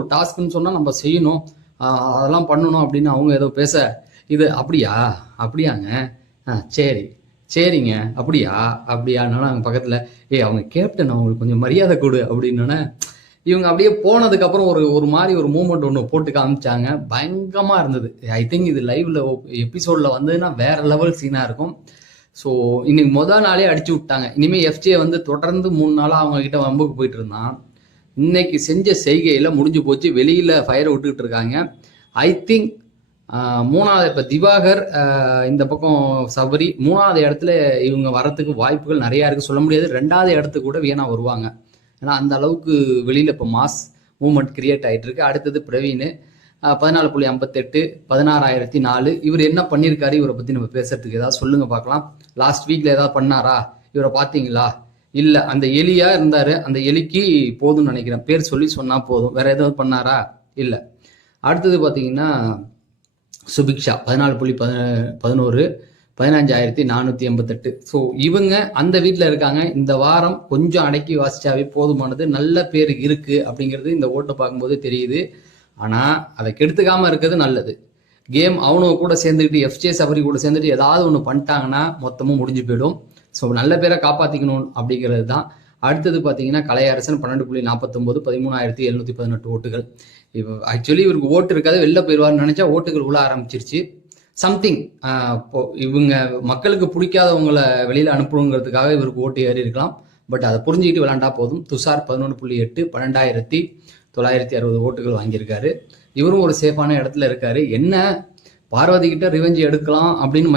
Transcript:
ஒரு டாஸ்க்னு சொன்னால் நம்ம செய்யணும், அதெல்லாம் பண்ணணும் அப்படின்னு அவங்க ஏதோ பேச, இது அப்படியாங்க, சரி சரிங்க, அப்படியானாலும் அவங்க பக்கத்தில் அவங்க கேப்டன், அவங்களுக்கு கொஞ்சம் மரியாதை கொடு அப்படின்னோடனே இவங்க அப்படியே போனதுக்கப்புறம் ஒரு மாதிரி ஒரு மூமெண்ட் ஒன்று போட்டு காமிச்சாங்க. பயங்கரமாக இருந்தது. ஐ திங்க் இது லைவ்ல எபிசோடில் வந்ததுன்னா வேற லெவல் சீனாக இருக்கும். ஸோ இன்னைக்கு மொதல் நாளே அடிச்சு விட்டாங்க. இனிமேல் எஃப்ஜே வந்து தொடர்ந்து 3 நாளாக அவங்க கிட்ட வம்புக்கு போயிட்டு இருந்தான். இன்னைக்கு செஞ்ச செய்கையில் முடிஞ்சு போச்சு. வெளியில் ஃபயரை விட்டுக்கிட்டு இருக்காங்க. ஐ திங்க் 3வது இப்போ திவாகர், இந்த பக்கம் சபரி 3வது இடத்துல இவங்க வரத்துக்கு வாய்ப்புகள் நிறையா இருக்குது. சொல்ல முடியாது 2வது இடத்துக்கு கூட வீணா வருவாங்க. ஏன்னா அந்த அளவுக்கு வெளியில் இப்போ மாஸ் மூவ்மெண்ட் கிரியேட் ஆகிட்டு இருக்கு. அடுத்தது பிரவீன் 14.58 16,004. இவர் என்ன பண்ணியிருக்காரு, இவரை பற்றி நம்ம பேசுறதுக்கு ஏதாவது சொல்லுங்க பார்க்கலாம். லாஸ்ட் வீக்ல ஏதாவது பண்ணாரா, இவரை பார்த்தீங்களா? இல்லை, அந்த எலியா இருந்தார், அந்த எலிக்கு போதும்னு நினைக்கிறேன், பேர் சொல்லி சொன்னால் போதும். வேற ஏதாவது பண்ணாரா? இல்லை. அடுத்தது பார்த்தீங்கன்னா சுபிக்ஷா 14.11 15,488. ஸோ இவங்க அந்த வீட்டில் இருக்காங்க. இந்த வாரம் கொஞ்சம் அடக்கி வாசிச்சாவே போதுமானது. நல்ல பேர் இருக்கு அப்படிங்கிறது இந்த ஓட்டை பார்க்கும்போது தெரியுது. ஆனால் அதை கெடுத்துக்காம இருக்கிறது நல்லது. கேம் அவனுங்க கூட சேர்ந்துக்கிட்டு எஃப்ஜே சபரி கூட சேர்ந்துட்டு ஏதாவது ஒன்று பண்ணிட்டாங்கன்னா மொத்தமும் முடிஞ்சு போயிடும். ஸோ நல்ல பேரை காப்பாற்றிக்கணும் அப்படிங்கிறது தான். அடுத்தது பார்த்தீங்கன்னா கலையரசன் 12.49 13,718 ஓட்டுகள். இப்போ ஆக்சுவலி இவருக்கு ஓட்டு இருக்காது, வெளில போயிடுவார்னு நினைச்சா ஓட்டுகள் உள்ள ஆரம்பிச்சிருச்சு. சம்திங் இவங்க மக்களுக்கு பிடிக்காதவங்களை வெளியில் அனுப்பணுங்கிறதுக்காக இவருக்கு ஓட்டு ஏறி இருக்கலாம். பட் அதை புரிஞ்சுக்கிட்டு விளாண்டா போதும். துஷார் 11.8 12,960 ஓட்டுகள் வாங்கியிருக்காரு. இவரும் ஒரு சேஃபான இடத்துல இருக்காரு. என்ன பார்வதி கிட்ட ரிவெஞ்ச் எடுக்கலாம் அப்படின்னு